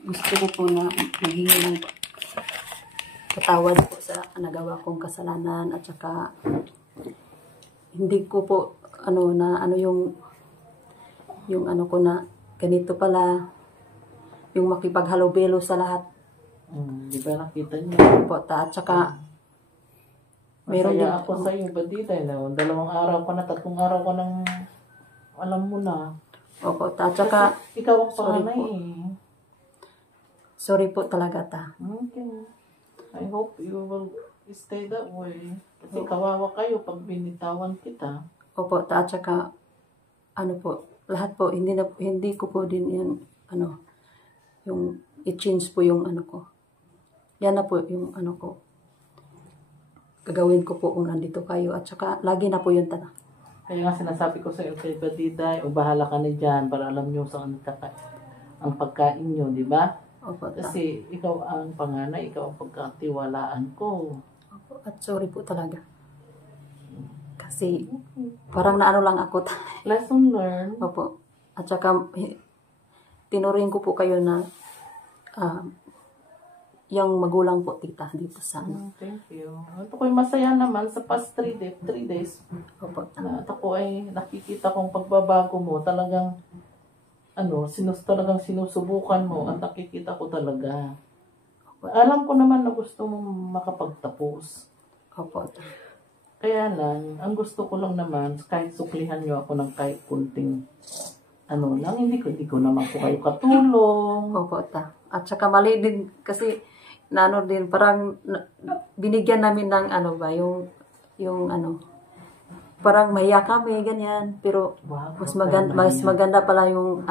gusto ko po na maghingi ng patawad po sa nagawa kong kasalanan at saka hindi ko po yung ano ko na ganito pala yung makipaghalubelo sa lahat. Di ba nakita niyo? Po, at saka meron din ako sa iyo, Badita, no? 2 araw ka na, 3 araw ka nang alam mo na. Opo, at saka ikaw ang panganay eh. Sorry po talaga ta. Okay. I hope you will stay that way. Kasi kawawa kayo pag binitawan kita. Opo, at saka ano po, lahat po hindi ko po din yan yung i-change po yung ano ko. Yan na po yung ano ko. Gagawin ko po kung nandito kayo at saka lagi na po yun tana. Kaya nga sinasabi ko sa iyo kay Badita, bahala ka na dyan para alam nyo saan ang pagkain nyo, di ba? Opo, kasi ikaw ang panganay, ikaw ang pagkatiwalaan ko. Opo, at sorry po talaga. Kasi parang naano lang ako. Lesson learned. Opo. At saka tinuring ko po kayo na yung magulang po tita dito sa ano. Thank you. Ito ko'y masaya naman sa past 3 days. Opo. Na ito ko ay nakikita kong pagbabago mo. Talagang talagang sinusubukan mo at nakikita ko talaga. Alam ko naman na gusto mong makapagtapos. Opo. Kaya lang, ang gusto ko lang naman, kahit suklihan nyo ako ng kahit kunting hindi ko naman po kayo katulong. Opo, ta. At saka mali din kasi parang binigyan namin ng parang mahiya kami, ganyan. Pero mas maganda pala yung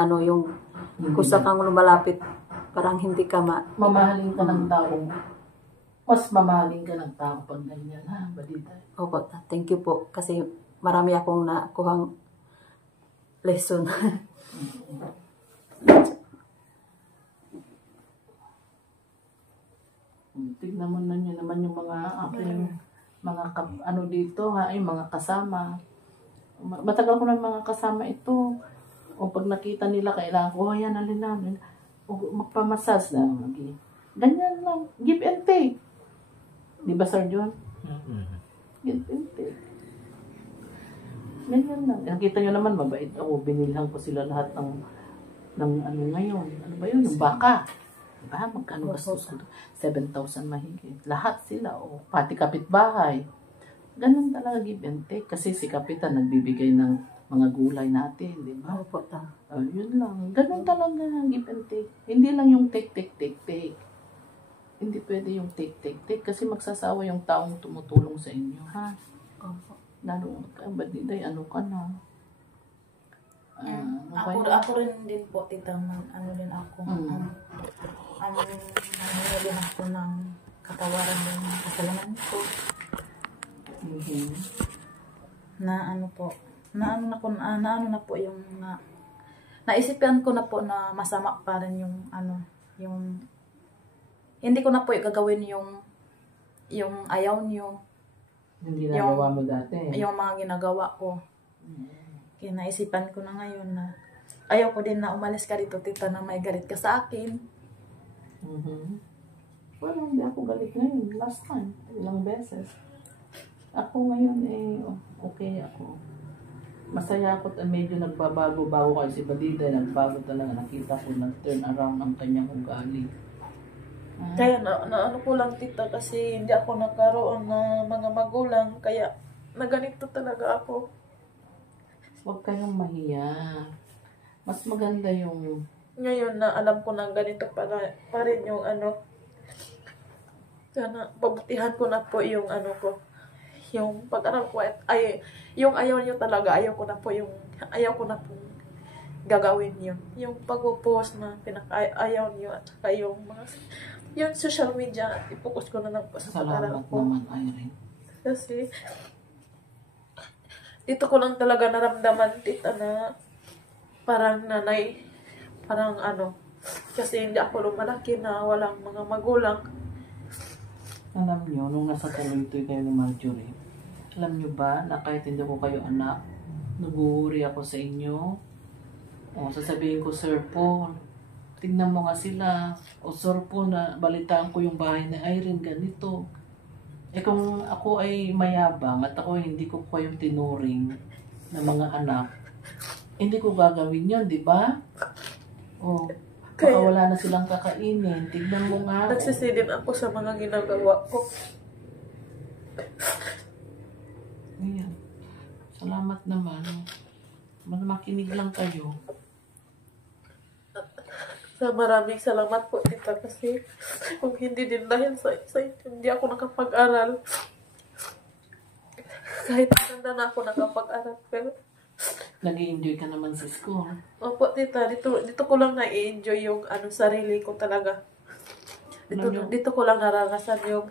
kusa kang lumalapit, parang hindi ka mamahalin ka ng tao. Mas mamahalin ka ng tao pag ganyan, ha, Badita? Opo, thank you po. Kasi marami akong nakuhang lesson. Tignan mo na nyo naman yung mga aking dito, ha, ay mga kasama. Matagal ko na mga kasama ito. O pag nakita nila, kailangan ko, yan, alin namin. O magpamasas na. Ganyan lang. Give and take. Di ba, Sir John? Give and take. Ganyan lang. Nakita nyo naman, mabait ako. Binilhan ko sila lahat ng ngayon. Ano ba yun? Yung baka. Diba? Magkano gastos ko? 7,000 mahigit. Lahat sila. O, pati kapitbahay. Ganun talaga give and take. Kasi si Kapitan nagbibigay ng mga gulay natin. Diba? Opo, ta. Yun lang. Ganun talaga give and take. Hindi lang yung take. Hindi pwede yung take. Kasi magsasawa yung taong tumutulong sa inyo. Ha? Opo. Lalo ka, Badiday, ka na? Ako rin din po, tita, din ako. Din ako ng katawaran din ng kasalanan ko. Na po yung naisipan ko na po na masama pa rin yung hindi ko na po gagawin yung ayaw niyo. Hindi nagawa mo dati. Yung mga ginagawa ko. Kaya naisipan ko na ngayon na ayaw ko din na umalis ka dito, tita, na may galit ka sa akin. Well, hindi ako galit ngayon. Last time, ilang beses. Ako ngayon okay ako. Masaya ako at medyo nagbabago-bago kasi si Badita, nagbago talaga. Nakita ko nag-turn around ang kanyang ugali. Kaya na ko lang, tita, kasi hindi ako nagkaroon ng mga magulang, kaya na ganito talaga ako. Huwag kayong mahiya. Mas maganda yung ngayon na alam ko na ganito pa rin yung sana pabutihan ko na po yung ko, yung pag-aral ko yung ayaw niyo talaga, ayaw ko na po gagawin yun. Yung pag-post na ayaw niyo at saka yung mga yung social media, i-focus ko na lang po sa pag-aral ko. Salamat naman, Irene. Kasi dito ko lang talaga naramdaman, tita, na parang nanay, kasi hindi ako lumalaki na walang mga magulang. Alam nyo, nung nasa Talutoy kayo ni Marjorie, alam nyo ba na kahit hindi ko kayo anak, nag-uuri ako sa inyo? Sasabihin ko, Sir Paul, Tingnan mo nga sila. O sorpo na balitaan ko yung bahay ni Irene ganito. Eh kung ako ay mayabang at ako hindi ko kayo tinuring na mga anak, hindi ko gagawin yun, di ba? O, baka wala na silang kakainin. Tignan mo nga. Nagsisidin ako sa mga ginagawa ko. Ayan. Salamat naman. Makinig lang kayo. Sa maraming salamat po, tita, kasi kung hindi din dahil sa hindi ako nakapag-aral. Kahit maganda na ako nakapag-aral, pero Nag-i-enjoy ka naman sa school. opo, tita, dito ko lang na-enjoy yung sarili ko talaga. Dito ko lang naranasan yung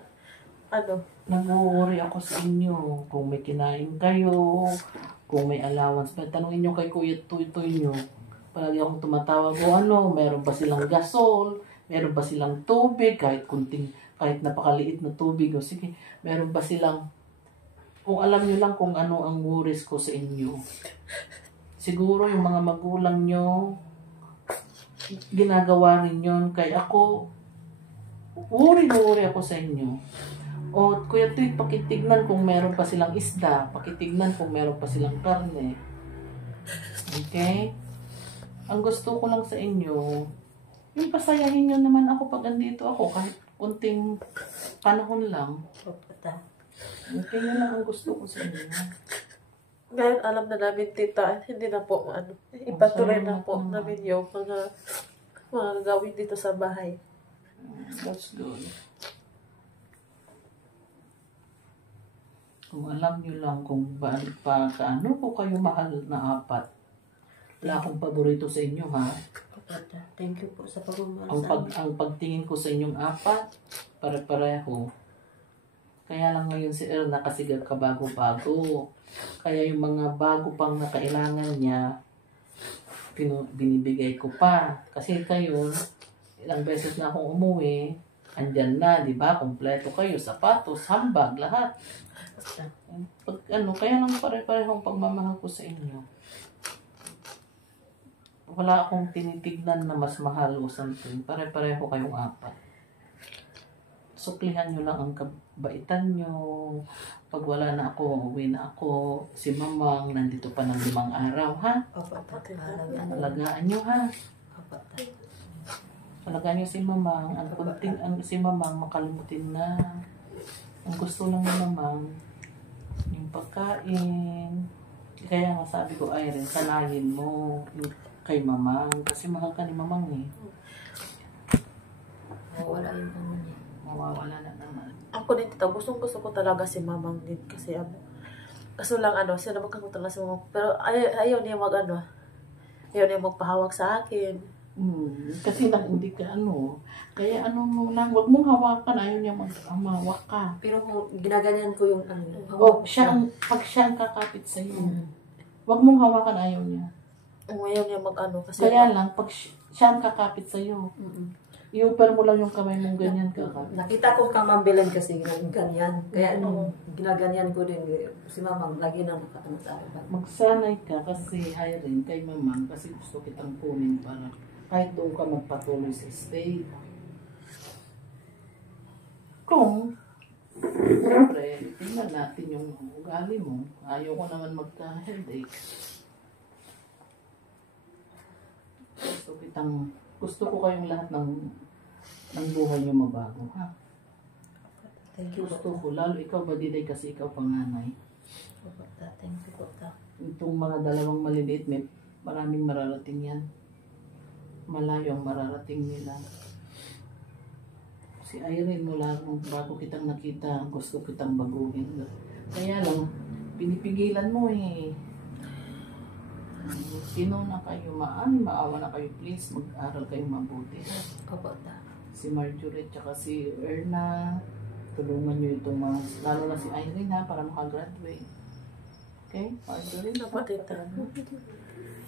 Nag-worry ako sa inyo kung may kinain kayo, kung may allowance. Pero tanungin nyo kay Kuya Tuy-Tuy nyo. Palagi akong tumatawag o meron ba silang gasol, meron ba silang tubig, kahit napakaliit na tubig. O sige, meron ba silang, kung alam nyo lang kung ano ang worries ko sa inyo. Siguro yung mga magulang nyo, ginagawa rin yun. Kaya ako, worry ako sa inyo. O, Kuya Tuy, pakitignan kung meron pa silang isda. Pakitignan kung meron pa silang karne. Okay? Ang gusto ko lang sa inyo, yung pasayahin nyo naman ako pag andito ako, kahit kunting panahon lang. Okay, yun lang ang gusto ko sa inyo. ngayon alam na namin, tita, hindi na po ipatuloy na po namin yung mga gawin dito sa bahay. That's good. Kung alam nyo lang kung paano ko kayo mahal na apat. Wala akong paborito sa inyo, ha? Thank you po sa pagmamahal Ang pagtingin ko sa inyong apat, pare-pareho. Kaya lang ngayon si Erna kasi kabago-bago. Kaya yung mga bago pang na kailangan niya, binibigay ko pa. Kasi kayo, ilang beses na akong umuwi, andyan na, di ba? Kompleto kayo, sapatos, handbag, lahat. Kaya lang pare-parehong pagmamahal ko sa inyo. Wala akong tinitignan na mas mahal o something. Pare-pareho kayong apat. Suklihan nyo lang ang kabaitan nyo. Pag wala na ako, uwi na ako. Si Mamang nandito pa ng 5 araw, ha? Alagaan nyo, ha? Alagaan nyo si Mamang. Si Mamang makalimutin na. Ang gusto lang ni Mamang, yung pagkain. Kaya nga sabi ko, Irene, sanayin mo kay Mamang. Kasi mahal ka ni Mamang eh. Mawawala yung ano niya. Mawawala na naman. Ako din, tita, gusto ko talaga si mamang din kasi kaso lang sinabakan ko talaga si mamang, pero ayaw niya ayaw niya magpahawak sa akin. Kasi hindi ka kaya mo lang, wag mong hawakan, ayaw niya mahawak ka. Pero ginaganyan ko yung Pag siya ang kakapit sa'yo, wag mong hawakan, ayaw niya. Ayaw niya kasi Kaya lang, pag siya ang kakapit sa'yo, i-upper mo lang yung kamay mong ganyan ka. Nakita ko kang mambilan kasi ganyan. Kaya ginaganyan ko din. Si Mamang lagi na sa akin. Magsanay ka kasi Irene kay Mamang kasi gusto kitang kunin para kahit doon ka magpatuloy sa state. Kung siyempre, tingnan natin yung ugali mo. Ayaw ko naman magka-headache. Gusto ko kayong lahat ng buhay niyo mabago, ha? Thank you. Gusto ko, lalo ikaw Badiday kasi ikaw panganay. Thank you po. Itong mga dalawang maliliit, maraming mararating yan. Malayo ang mararating nila. Si Irene, mula nung bago kitang nakita, gusto kitang baguhin. Kaya lang, pinipigilan mo eh. Sino na kayo, maawa na kayo, please, mag-aral kayo mabuti. Opo, Si Marjorie at si Erna, tulungan nyo itong mga, lalo na si Irene ha, para makagraduate. Okay? Marjorie,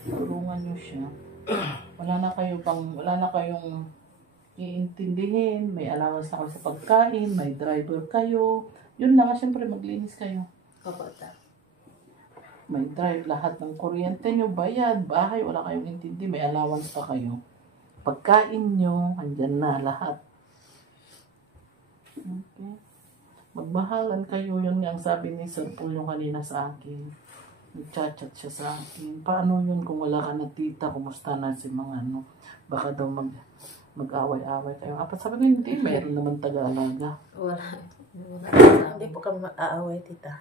tulungan nyo siya. Wala na kayong iintindihin, may allowance na kayo sa pagkain, may driver kayo. Yun lang, siyempre maglinis kayo. Opo, May drive, lahat ng kuryente nyo, bayad, bahay, wala kayong intindi, may allowance pa kayo. Pagkain nyo, andyan na lahat. Okay. Magmahalan kayo, yun nga ang sabi ni Sir Paul yung kanina sa akin. Nag-chat siya sa akin. Paano yun kung wala ka na tita, kumusta na si mga ano? Baka daw mag-away-away kayo. Sabi ko, hindi, mayroon naman taga-alaga. Wala. Hindi po kami aaway, tita.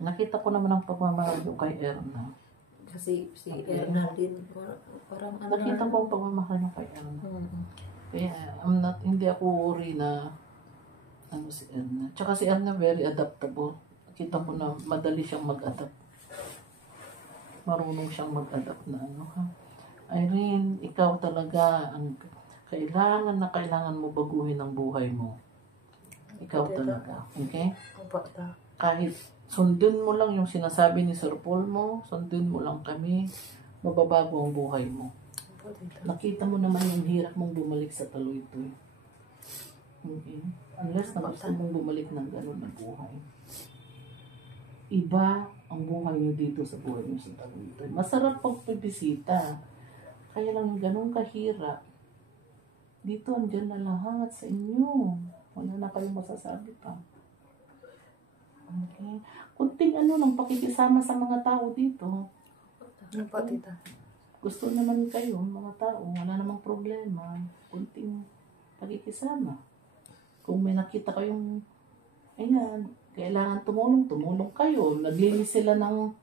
Nakita ko naman ang pagmamahal ko kay Erna. Kasi si Erna din, parang ano. Nakita ko ang pagmamahal niya kay Erna. Mm. Kaya hindi ako uri na si Erna. Tsaka si Erna very adaptable. Nakita ko na madali siyang mag-adapt. Marunong siyang mag-adapt na ano ha. Irene, ikaw talaga ang kailangan mo baguhin ang buhay mo. Ikaw talaga. Okay? Opo, tita. Kahit sundin mo lang yung sinasabi ni Sir Paul mo, sundin mo lang kami, mababago ang buhay mo. Opo, tita. Nakita mo naman yung hirap mong bumalik sa Taloytoy. Okay? Unless na gusto mong bumalik ng gano'n na buhay. Iba ang buhay nyo dito sa buhay nyo sa Taloytoy. Masarap pagpibisita. Kaya lang gano'ng kahirap. Dito, andyan na lahat sa inyo. Wala na kayong masasabi pa. Okay? Kunting ng pakikisama sa mga tao dito. Opo, tita. Gusto naman kayo, mga tao, wala namang problema. Kunting pakikisama. Kung may nakita kayong, ayan, kailangan tumulong kayo. Naglinis sila ng,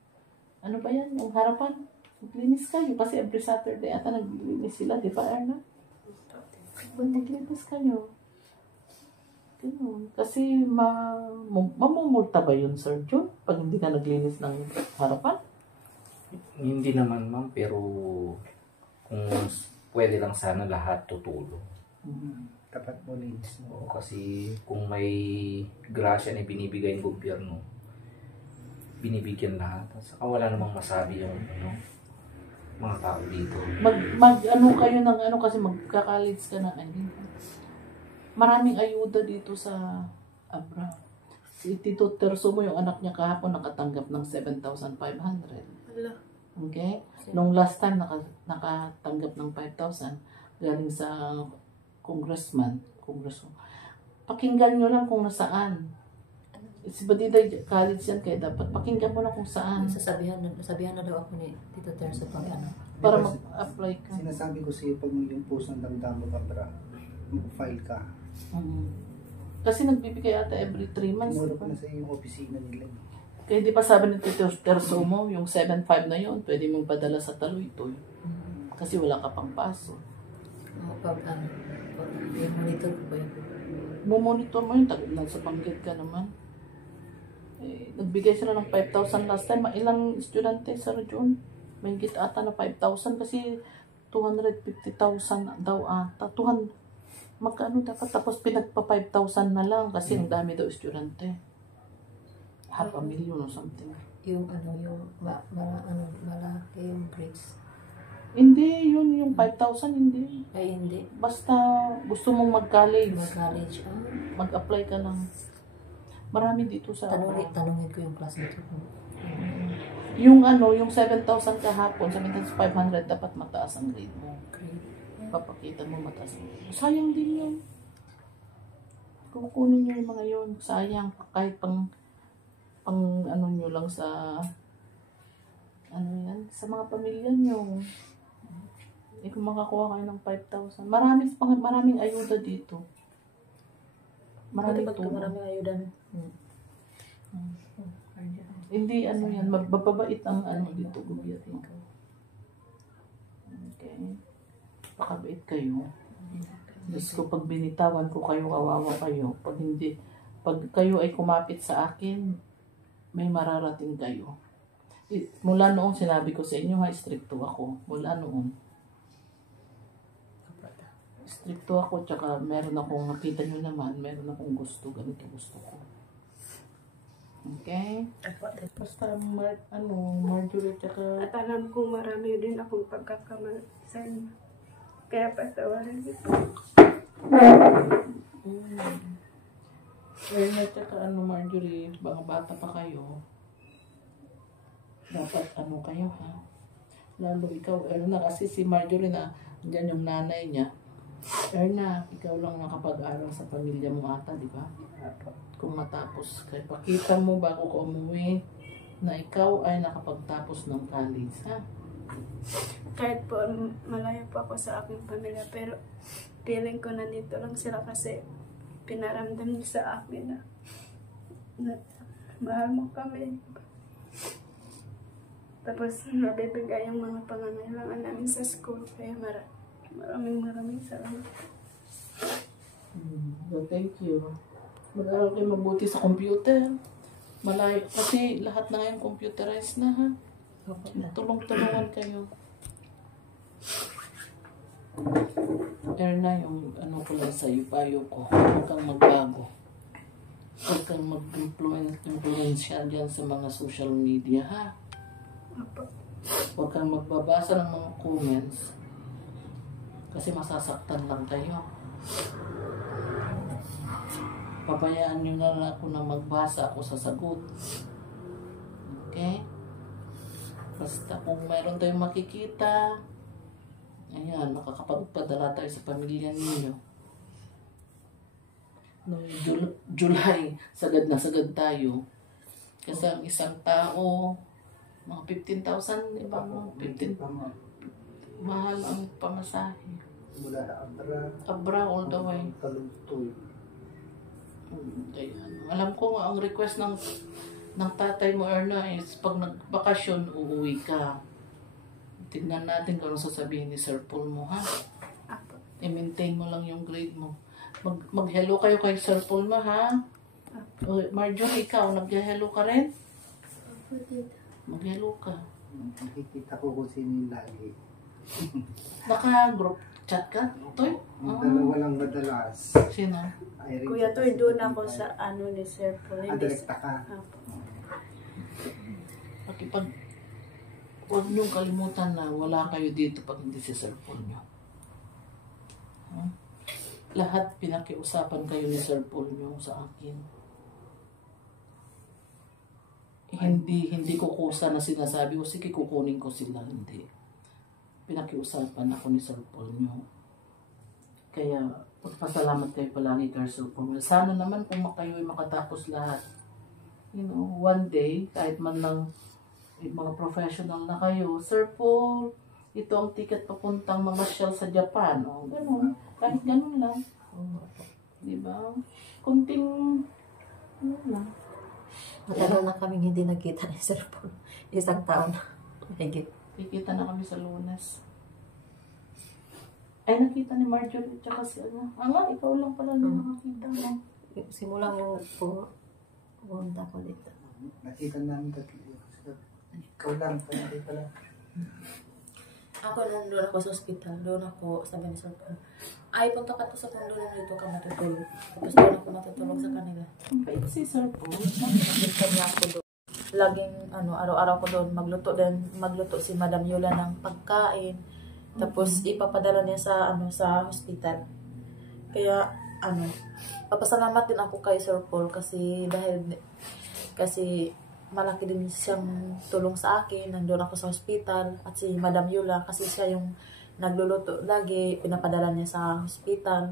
ano ba yan, yung harapan. Naglinis kayo. Kasi every Saturday ata naglinis sila, di ba, Erna? Maglinis kayo. Ganun. Kasi mamumulta ba yun, Sir John? Pag hindi ka naglinis ng harapan? Hindi naman ma'am, pero kung pwede lang sana lahat tutulong. Tapat mo linis mo. Oo, kasi kung may grasya na binibigay ng gobyerno, binibigyan lahat. Saka wala namang masabi yung mga tao dito. Kayo ng kasi magka-college ka na. Maraming ayuda dito sa Abra. Si Tito Terso mo, yung anak niya kahapon nakatanggap ng 7,500. Wala. Okay? Nung last time nakatanggap ng 5,000 galing sa congressman. Pakinggan nyo lang kung nasaan. Si Badida College yan, kaya dapat pakinggan mo lang kung saan. Nasabihan na daw ako ni Tito Terzo pag Para mag-apply ka. Sinasabi ko sa iyo pag yung post ng damdamin ka, mag-file ka. Kasi nagbibigay ata every 3 months. Tinuro ko na sa iyo yung opisina nila. Kaya di pa sabi ni Tito Terzo mo, yung 7.5 na yun, pwede mong padala sa Taloytoy. Kasi wala ka pang paso. Monitor ko ba yun? Mumonitor mo yun, nasa panggit ka naman. Nagbigay sila ng 5,000 last time. Ilang estudyante, Sir John? May higit ata na 5,000 kasi 250,000 daw ata. Magkano dapat? Tapos pinagpa 5,000 na lang kasi ang dami daw estudyante. Half a million or something. Yung malaki yung grades. Hindi, yung 5,000 hindi. Ay, hindi. Basta gusto mong mag-college. Mag-college. Mag-apply ka lang. Marami dito sa... Tanungin ko yung classmate ko. Yung 7,000 kahapon, 7,500 dapat mataas ang grade mo. Papakita mo mataas ang grade mo. Sayang din yun. Kukunin nyo yung mga yun. Sayang. Kahit pang nyo lang sa sa mga pamilya nyo. Kung makakuha kayo ng 5,000. Maraming ayuda dito. Maraming tulong. Maraming ayuda. Hindi yan, mababait ang dito gobyerno. Okay. Pakabait kayo. Diyos ko, pag binitawan ko kayo, kawawa kayo. Pag kayo ay kumapit sa akin, may mararating kayo. Mula noong sinabi ko sa inyo, stricto ako. Mula noon. Stricto ako, tsaka meron akong, nakita nyo naman, meron akong gusto, ganito gusto ko. Okay? Basta, Marjorie, tsaka... At alam ko marami din akong pagkakamali sa inyo. Kaya patawarin ito. Well, tsaka Marjorie, mga bata pa kayo. Dapat kayo ha. Lalo ikaw, Erna, kasi si Marjorie na, dyan yung nanay niya. Erna, ikaw lang nakapag-aral sa pamilya mo ata, di ba? Kung matapos, kaya pakita mo bago ka umuwi na ikaw ay nakapagtapos ng college, ha? Kahit po malayo po ako sa aking pamilya, pero feeling ko nandito lang sila kasi pinaramdam niya sa akin na mahal mo kami. Tapos nabibigay yung mga pangangailangan namin sa school. Kaya maraming salamat. So, thank you. Mag-aral kayo mabuti sa computer. Malayo. Kasi lahat na ngayon computerized na, ha? Tulong-tulungan kayo. Erna, yung ano ko lang sa'yo, payo ko. Huwag kang magbago. Huwag kang mag-influensya dyan sa mga social media, ha? Huwag kang magbabasa ng mga comments. Kasi masasaktan lang kayo. Pabayaan nyo na lang ako na magbasa, ako sasagot. Okay? Basta kung mayroon tayong makikita, ayan, makakapagpadala tayo sa pamilya ninyo. Noong July, sagad na sagad tayo. Kasi ang isang tao, mga 15,000, di ba mo? 15. Mahal ang pamasahe. Mula Abra all the way. Taluntoy. Kaya, alam ko nga ang request ng tatay mo, Erna, is pag nagbakasyon, uuwi ka. Tignan natin kung ano sasabihin ni Sir Paul mo, ha? I-maintain mo lang yung grade mo. Mag-hello kayo kay Sir Paul mo, ha? Marjorie, ikaw, nag-hello ka rin? Mag-hello ka. Nakikita ko kung sino yung lagi. Naka-group chat ka, Toy? Yung dalawa lang madalas. Sino? Irene Kuya at Toy, si doon Tita. ako sa ano ni Sir Paul. Direkta ka. Huwag niyong kalimutan na wala kayo dito pag hindi si Sir Paul niyo. Lahat pinakiusapan kayo ni Sir Paul niyo sa akin. Hindi ko kusa na sinasabi ko, sige kukunin ko sila. Hindi. Pinakiusapan ako ni Sir Paul niyo. Kaya pagpasalamat kayo palagi kay Sir Paul. Sana naman kung kayo ay makatapos lahat. One day, kahit man lang mga professional na kayo, Sir Paul, ito ang ticket papuntang mamasyal sa Japan. O, ganun. Kahit ganun lang. Diba? Kunting, ano lang. Matagal na kaming hindi nagkita ni Sir Paul. Isang taon. Higit. Kikita na kami sa Lunes. Ay, nakita ni Marjorie tsaka si ano. Ikaw lang pala na nakakita mo. Simulang yung pumunta ko dito. Nakita namin tatlo. Ikaw lang, pwede pala. Ako nung doon ako sa ospital, doon ako sabi ni Sir Paul, ay punta ka to sa kondo na dito ka matutulog. Tapos doon ako matutulog sa kanila. Ang bait si Sir Paul. Nagkita niya ako doon. Laging araw-araw ko doon magluto si Madam Yola ng pagkain. Tapos ipapadala niya sa hospital. Kaya papasalamat din ako kay Sir Paul kasi malaki din siyang tulong sa akin. Nandun ako sa hospital at si Madam Yola kasi siya yung nagluluto lagi, pinapadala niya sa hospital.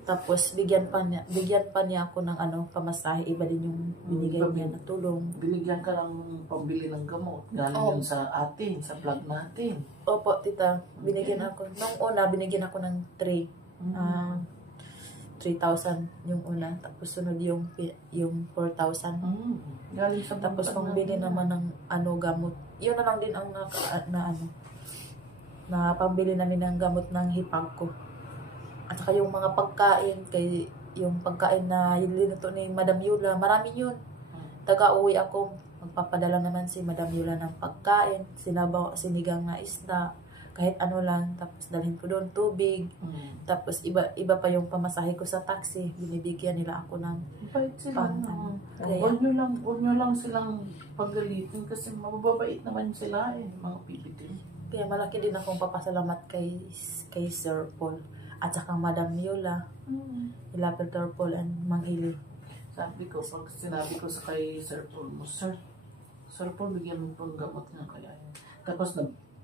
Tapos bigyan pa niya ako ng pamasahe, iba din yung binigay niya na tulong. Binigyan ka ng pambili ng gamot. Galing yun sa atin, sa vlog natin. Opo, tita, binigyan ako. Nung una, binigyan ako ng 3,000 yung una. Tapos sunod yung 4,000. Galing sa Tapos pambili naman ng gamot. Yun na lang din ang na pambili namin ng gamot ng hipag ko. At saka yung mga pagkain, yung pagkain na linuto ni Madam Yola, marami yun. Taga-uwi ako, magpapadala naman si Madam Yola ng pagkain, sinigang na isda, kahit ano lang. Tapos dalhin ko doon tubig. Tapos iba pa yung pamasahe ko sa taxi. Binibigyan nila ako ng bait sila. Huwag nyo lang silang paggalitin kasi mababait naman sila mga pipitin. Kaya malaki din akong papasalamat kay Sir Paul at saka Madam Yola, Ilapel Paul and Mang Ili. Sabi ko, pag sinabi ko kay Sir Paul mo, Sir Paul, bigyan mo pang gamot nga kaya. Tapos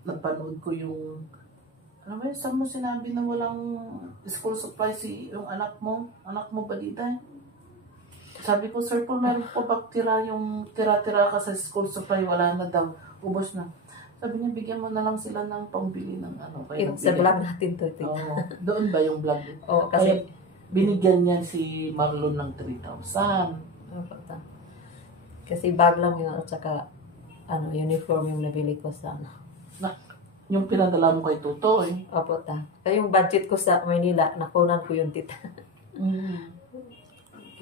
napanood ko yung, ano ba yun, saan mo sinabi na walang school supply yung anak mo ba dito? Sabi ko, Sir Paul, meron po ba yung tira-tira ka sa school supply, wala na daw, ubos na. Sabi niya, bigyan mo na lang sila ng pambili ng ano. Kaya Yung sa vlog natin to. Tita. Oo, doon ba yung vlog? Oo, kasi... Binigyan niya si Marlon ng 3,000. Kasi bag lang yun at saka uniform yung nabili ko sa Yung pinadala mo kay Tutoy. Opo, ta. Kaya yung budget ko sa Manila, nakunan ko yung tita.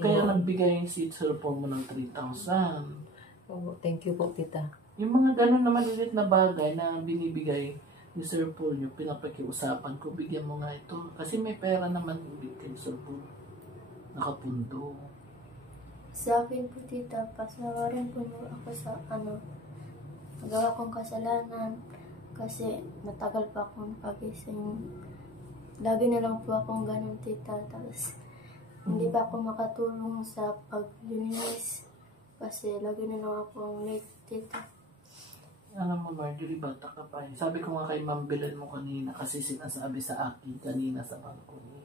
Kaya nagbigay si Sir Paul mo ng 3,000. Oh, thank you po, tita. Yung mga ganun na maliliit na bagay na binibigay ni Sir Paul, yung pinapakiusapan ko, bigyan mo nga ito. Kasi may pera naman yung kay Sir Paul. Nakapundo. Sa akin po, tita, pasawarin po niyo ako sa nagawa kong kasalanan kasi matagal pa akong pagising. Lagi na lang po akong ganun, tita. Tapos, hindi pa ako makatulong sa paglinis kasi lagi na lang akong late, tita. Alam mo, Marjorie, bata ka pa. Sabi ko nga kay Ma'am Belen mo kanina kasi sinasabi sa akin kanina sa bangko niya.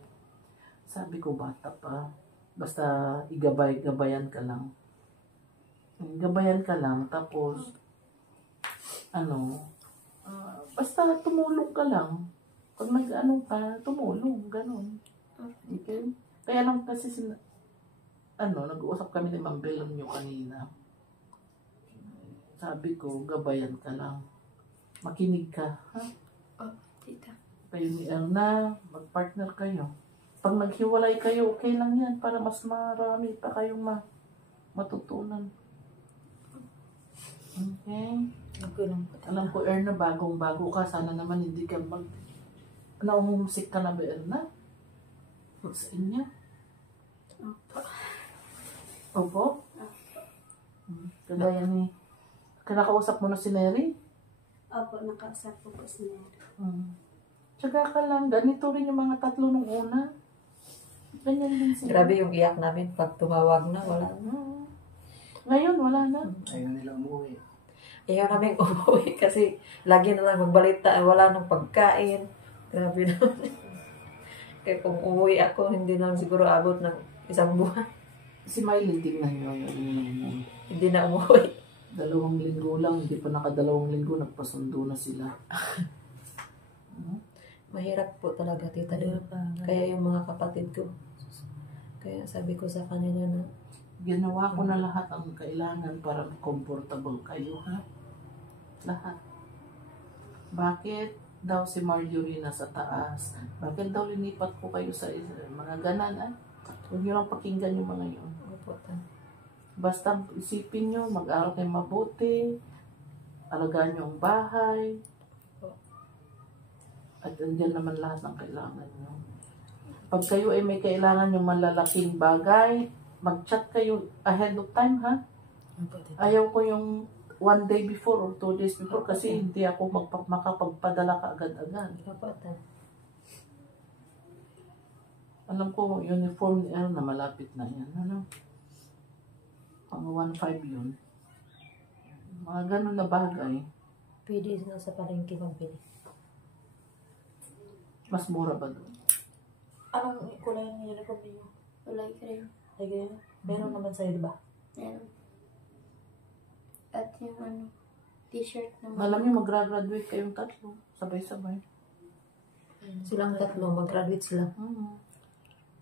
Sabi ko, bata pa. Basta gabayan ka lang. Gabayan ka lang, tapos, basta tumulong ka lang. Pag ka, tumulong, ganun. Okay? Kaya lang kasi, nag-uusap kami ni Ma'am Belen nyo kanina. Sabi ko, gabayan ka lang. Makinig ka, ha? Tita. Kayo ni Erna, mag-partner kayo. Pag naghiwalay kayo, okay lang yan para mas marami pa kayong matutunan. Okay? Okay lang po. Alam ko, Erna, bagong-bago ka. Sana naman hindi ka naumumsik ka na ba, Erna? Sa inyo? Opo? Kagaya ni... Kinakausap mo na si Neri? Opo, nakausap ko po si Neri. Tsaga ka lang. Ganito rin yung mga tatlo nung una. Ganyan din sila. Grabe yung iyak namin pag tumawag na, wala na. Ngayon, wala na. Ayaw nila umuwi. Ayaw namin umuwi kasi lagi na lang magbalita, wala nang pagkain. Grabe naman. Kaya kung umuwi ako, hindi na siguro abot ng isang buwan. Si Mylene, tingnan nyo yun. Hindi na umuwi. 2 linggo lang, hindi pa 2 linggo, nagpasundo na sila. Mahirap po talaga, tita. Kaya yung mga kapatid ko, kaya sabi ko sa kanila na, Ginawa ko na lahat ang kailangan para comfortable kayo, ha? Lahat. Bakit daw si Marjorie nasa taas? Bakit daw linipat ko kayo sa mga ganan, ha? Huwag nyo lang pakinggan yung mga yun. Basta isipin nyo, mag-aral kayo mabuti, alagaan nyo ang bahay, at andyan naman lahat ng kailangan nyo. Pag kayo ay may kailangan yung malalaking bagay, mag-chat kayo ahead of time, ha? Ayaw ko yung 1 day before or 2 days before kasi hindi ako makapagpadala ka agad-agad. Alam ko, uniform ni na malapit na yan. Pang 1.5 yun. Mga ganun na bagay. pwede na sa palengke magbili. Mas mura ba doon? Anong kulay ng uniform niyo? Kulay green. Ay, ganyan. Meron naman sa'yo, di ba? Meron. At yung t-shirt naman. Alam niyo, mag-graduate kayong tatlo. Sabay-sabay. Silang tatlo, mag-graduate sila.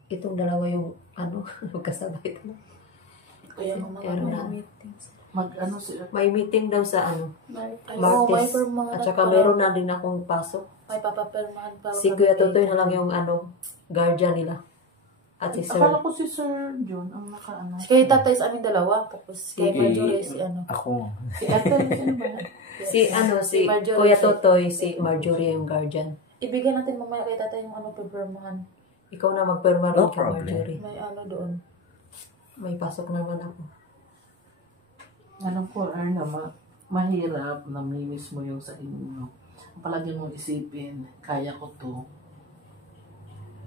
Itong dalawa yung magkasabay. Kaya mga meetings. May meeting daw sa Marites. Martes. At saka meron na din akong pasok. May papapirmahan pa. Si Kuya Totoy na lang yung guardian nila. At si Sir. Akala ko si Sir John ang naka-ano. Si kay tatay sa aming dalawa. Tapos kay Marjorie si Ako. Si Ethel, sino ba? Si Marjorie. Kuya Totoy, si Marjorie yung guardian. Ibigay natin mamaya kay tatay yung pirmahan. Ikaw na magpirma rin No kay problem. Marjorie. May doon. May pasok naman ako. Alam ko, Erna, mahirap, namimiss mo yung sa inyo. Palagi mong isipin, kaya ko to.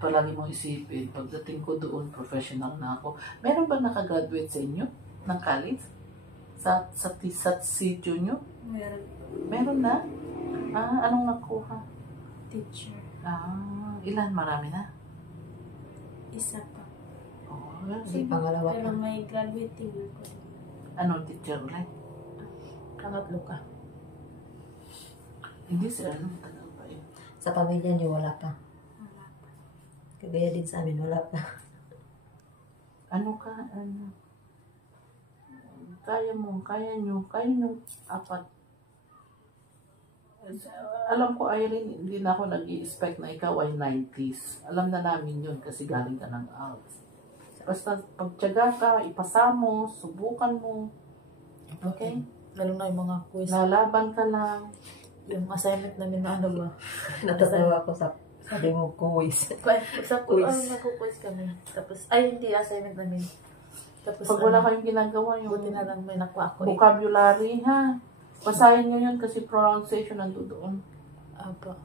Palagi mong isipin, pagdating ko doon, professional na ako. Meron ba nakagraduate sa inyo ng college? Sa sitio nyo? Meron. Meron na? Anong nakuha? Teacher. Ilan? Marami na? Isa pa. Hindi pangalawa Pero pa. may graduating ako. Anong teacher ulit? Pangatlo ka. Hindi sila, tagal pa yun. Sa pamilya niyo wala pa. Wala pa. Kagaya din sa amin wala pa. Ano? Kaya nyo, 4. Alam ko, Irene, hindi na ako nag-i-expect na ikaw ay 90s. Alam na namin yun kasi galing ka ng ALS. Basta pagtiyaga ka, ipasa mo, subukan mo. Okay? Lalo na yung mga quiz. Lalaban ka lang. Yung assignment namin na ano ba? Natatawa ako sa sabi mo quiz. Sa Quiz. nagko-quiz kami. Tapos, ay hindi, assignment namin. Tapos, Pag wala kayong ginagawa, buti yung na lang may nakuha ako. vocabulary, ha? Basahin nyo yun kasi pronunciation nandun doon. Apa.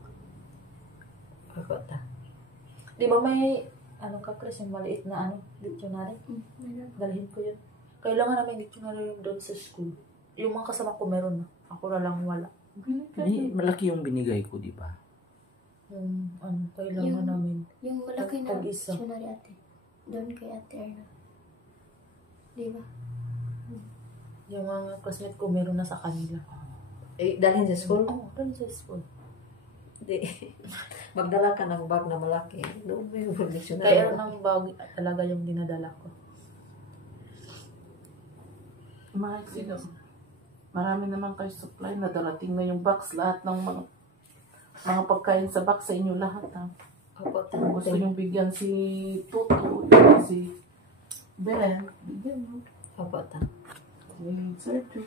Ako ta. Di ba may, ano ka, Chris, yung maliit na dictionary? Meron. Dalhin ko yun. Kailangan namin dictionary yung doon sa school. Yung mga kasama ko meron na. Ako na lang wala. Malaki yung binigay ko, di ba? Kailangan Yung- namin. Yung malaki na Tag-isa. dictionary ate. Doon kay Ate Erna. Di ba? Yung mga classmate ko meron na sa kanila. Eh, dalhin sa school? Oo, doon sa school. Hindi. Magdala ka ng bag na malaki. Doon mo yung dictionary. Kaya ng bag talaga yung dinadala ko. Marami naman kayo supply na darating na yung box. Lahat ng mga pagkain sa box sa inyo lahat. Ha? Ako ta. Kung gusto nyo bigyan si Tuto, si Belen, bigyan mo. Ako ta. Sergio.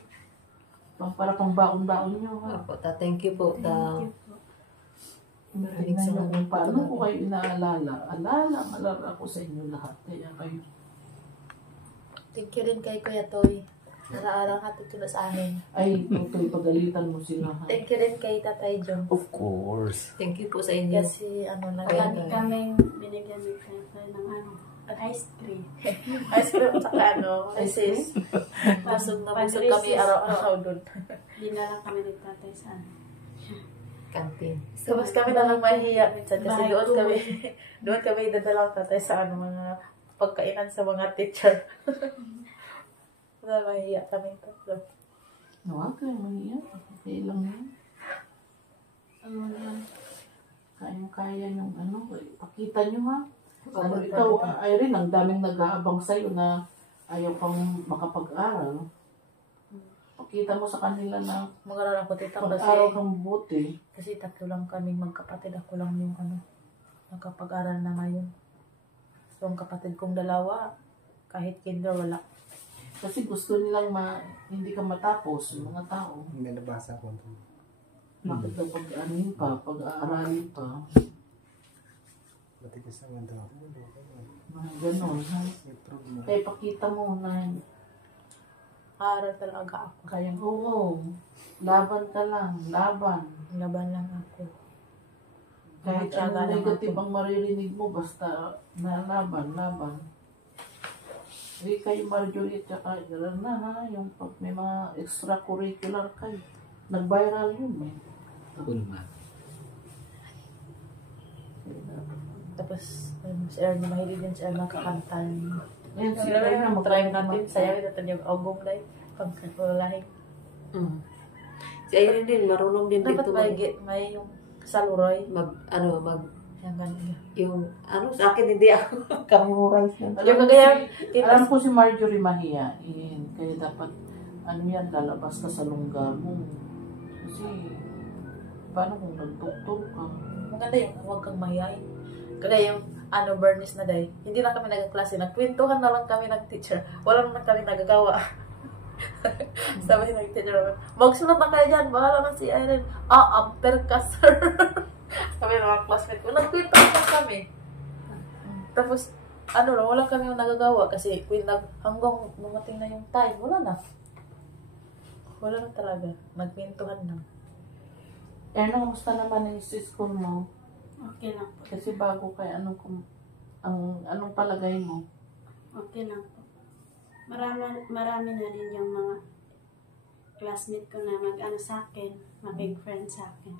Para pang baon-baon nyo. Ha? Ako ta. Thank you po. Thank you po. Maraming Tingnan nyo salamat kung po paano talaga. ko kayo inaalala. Alala ko sa inyo lahat. Kaya kayo. Thank you rin kay Kuya Toy. Nara-arang hatid sa amin. Ay, Tutoy, pagalitan mo sila. Ha? Thank you rin kay Tatay John. Of course. Thank you po sa inyo. Kasi Lagi nag kaming binigyan ni Kuya ng ice cream. ice cream sa recess. Busog na busog kami araw-araw doon. Dinala kami ni tatay sa Kantin. Tapos kami na lang mahihiya minsan kasi Bahay doon ko. kami dadala tatay sa mga pagkainan sa mga teacher. Wala mahihiya kami tatlo. Huwag kayo mahiya. Okay lang yan. Ano yan? Kaya yung pakita nyo ha. Ano ikaw, Irene, ang daming nag-aabang sa'yo na ayaw kang makapag-aral. Pakita mo sa kanila na Mag-aral ako tita kasi pag-aral kang mabuti. kasi tatlo lang kaming magkapatid. Ako lang yung nakapag-aral na ngayon. So ang kapatid kong dalawa, kahit kinder wala. Kasi gusto nilang hindi ka matapos, yung mga tao. May nabasa ko. Bakit daw pag-anuhin pa, pag-aaralin pa. Matigas naman daw. Mga ganon, ha? I-prove mo. Kaya pakita mo na Aral talaga ako. kayang, oo, laban ka lang, laban. Laban lang ako. Kahit Matyaga anong lang negative ako. ang maririnig mo, basta na laban. Hindi kayo Marjorie at saka gano'n na ha, yung pag may mga extracurricular kayo. Nag-viral yun eh. Ako naman. Tapos si Erna, mahilig din si Erna kakanta. Yan, si Sila Erna, na magaling try natin kumanta. sayaw ito yung album live pagkakulahin. Si Irene din, marunong din Dapat dito. may yung saluroy. Yung Yung ganun. sa akin hindi ako memorize na. Yung kagaya, Alam ko si Marjorie mahiyain, kaya dapat, lalabas ka sa lungga mo. Kasi, paano kung nagdoktor ka? maganda yung huwag kang mahihain. Kagaya yung Bernice na day, hindi na kami nagkaklase, nagkwentuhan na lang kami ng teacher. Wala naman kami nagagawa. Sabi ng teacher, magsulat na kayo dyan, bahala na si Irene. Ampere ka, sir. Sabi ng mga classmate ko, nagkwentuhan na kami. Tapos, wala kami yung nagagawa kasi hanggang dumating na yung time, wala na. Wala na talaga. Nagkwentuhan na. Erna, kamusta naman yung sa school mo? Okay lang po. Kasi bago kay anong palagay mo? Okay lang po. Marami na din yung mga classmate ko na mag-ano sa akin. makig-friend sa akin.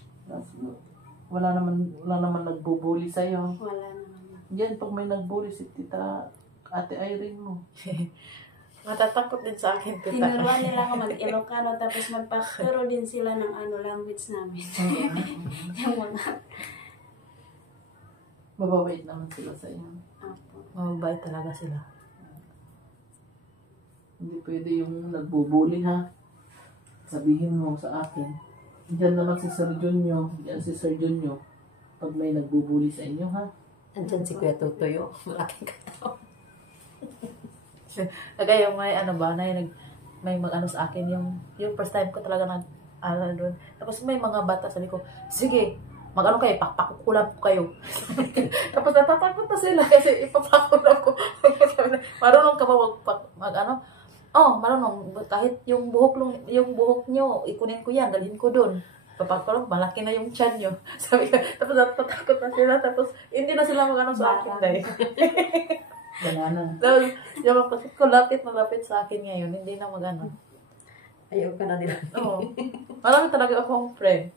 Wala naman nagbubuli sa'yo. Wala naman. Yan, pag may nagbuli si Tita Ate Irene mo. Matatakot din sa akin, tita. Tinuruan nila ako mag-Ilocano tapos magpaturo din sila ng language namin. Yung mga Mababait naman sila sa'yo. apo. Mababait talaga sila. Hindi pwede yung nagbubuli ha. Sabihin mo sa akin. Diyan naman si Sir Junyo. Diyan si Sir Junyo. Pag may nagbubuli sa inyo ha. Andyan si Kuya Tutoyo. Malaking katawan. Kagaya yung may may mag-ano sa akin. Yung first time ko talaga doon. Tapos may mga bata sabi ko, sige, mag-ano kayo, pakukulap ko kayo. Tapos natatakot na sila kasi ipapakulap ko. Marunong ka ba mag-ano? Oh, marunong. Kahit yung buhok nyo, ikunin ko yan, dalhin ko doon. Papakulap, malaki na yung tiyan nyo. Sabi ko, tapos natatakot na sila. Tapos hindi na sila mag-ano sa akin dahil. Banana. Tapos yung kapatid ko, malapit sa akin ngayon. Hindi na mag-ano. Ayaw ka na nila. Oo. Marami talaga akong friend.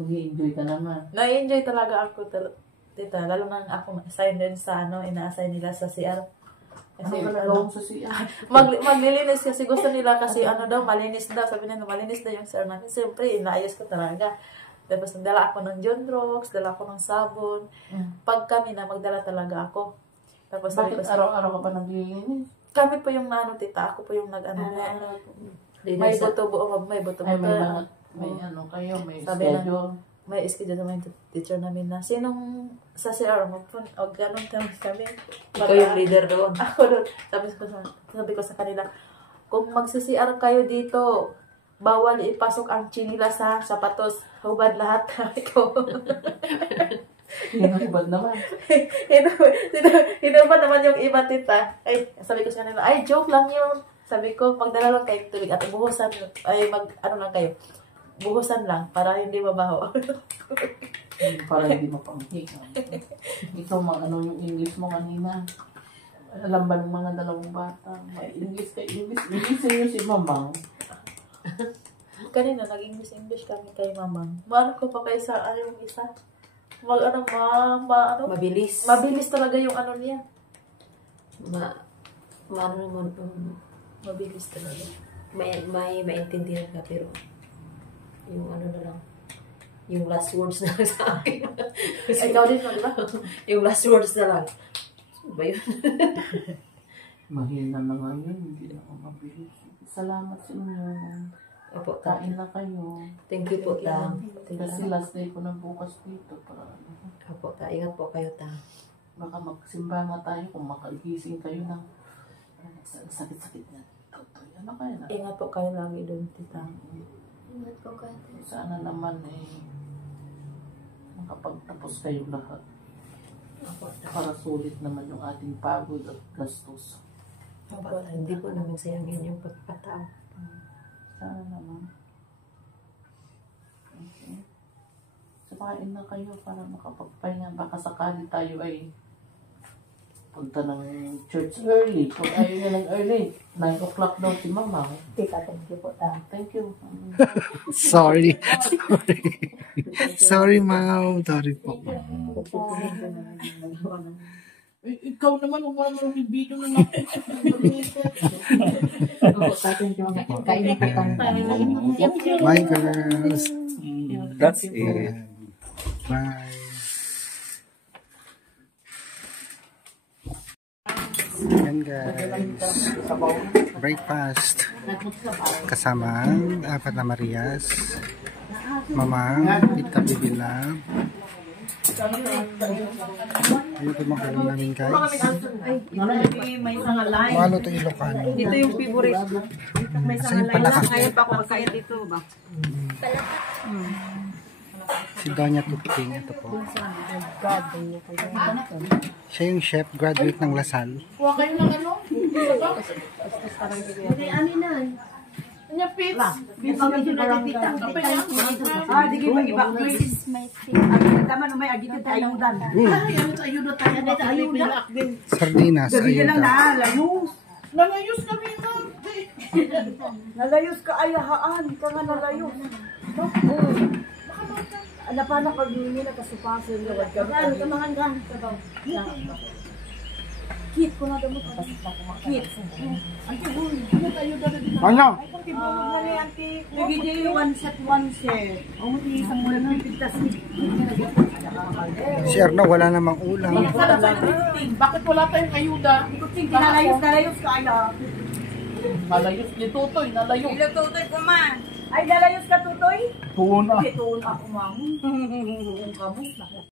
Mag-i-enjoy ka naman. Na-enjoy talaga ako, tita. Lalo na ako assign din sa ina-assign nila sa CR. Kasi Kasi ano sa siya. maglilinis kasi gusto nila kasi malinis daw. Sabi nila, malinis daw yung CR namin. Siyempre, inaayos ko talaga. Tapos dala ako ng John Rocks, dala ako ng sabon. Pag kami na, magdala talaga ako. Tapos Bakit araw-araw ka pa naglilinis? kami po yung tita. Ako po yung may buto-buo. May buto-buto. May ano kayo, may Sabi na- schedule. May schedule naman yung teacher namin na sinong sa CR o ganun kami. Ikaw yung leader doon. Ako doon. Sabi ko sa kanila, kung magsi-CR kayo dito, bawal ipasok ang chinilas sa sapatos. Hubad lahat. Ikaw. Hinubad naman. Hinubad naman yung iba, tita. Ay, sabi ko sa kanila, ay, joke lang yun. Sabi ko, magdala lang kayo tubig at buhusan, lang kayo. Buhusan lang para hindi mabaho. Para hindi mapanghik. Ikaw yung English mo kanina. Alam ba ng mga dalawang bata? May English ka English. English sa'yo si Mamang. Kanina, nag-English kami kay Mamang. Maano ko pa kayo sa yung isa? Mabilis. Mabilis talaga yung niya. Maano naman, Mabilis talaga. may maintindihan ka pero yung na lang, yung last words na lang sa akin. Ay, ikaw din, di ba? Yung last words na lang. Ano ba yun? Mahina na nga yun. Hindi na ako mabilis. Salamat sa inyo. Opo, Kain na kayo. thank you po, ta. Kasi last day ko na bukas dito. Para Opo, ta. Ingat po kayo, ta. baka magsimba nga tayo kung makagising kayo ng sakit-sakit na. Ano kaya na? Ingat po kayo lagi doon, tita. Ingat po kayo. Sana naman makapagtapos kayo lahat. Opo, ta. Para sulit naman yung ating pagod at gastos. Opo, ta. Hindi po namin sayangin yung pagkatao. Sana naman. Okay. So, kain na kayo para makapagpahinga. Baka sakali tayo ay punta ng church early. Kung ayaw nyo ng early, 9 o'clock daw si Mama. Tita, thank you po, ta. Thank you. Sorry. Sorry, ma'am. Sorry po. Ikaw naman, kung wala mo yung video na natin. Opo, ta. Thank you. Kain na po tayo. Bye, girls. That's it. Bye. Yan, guys. Breakfast. Kasama ang 4 na Marias. Mamang, Tita Bibilab. Ayun ito mga kalam namin, guys. Malo ito Ilocano. Dito yung favorite. May sangalay lang. Ngayon pa ako magkain dito ba? Si Doña Tuting, ito po. Siya yung chef, graduate ng Lasal. Huwag kayo ng ano? Hindi, aminan. Kanya pizza. Ah, di ba iba? This is my thing. Tama no, may agito tayo dan. Ayuda tayo. Sardinas, Gabi lang ayun. na, layos. Nangayos kami na. Nalayos ka ayahaan, ka nga nalayos. Ano pa na pag hindi nakasupasin, gawad ka. Ano ka mga gan? Kit ko na damot. Kit. Auntie Boy, ano tayo dala dito? Ano? Ay, kung tibulog na ni Auntie. Nagiging one set. O, isang mula na pipigtas ni. Si Arno, wala namang ulam. Bakit wala tayong ayuda? Nalayos ka ayaw. Nalayos ni Tutoy, nalayos. Tutoy ko man. Ay, nalayos ka, Tutoy? Tuon Hindi, tuon ako, mamo. Kamu.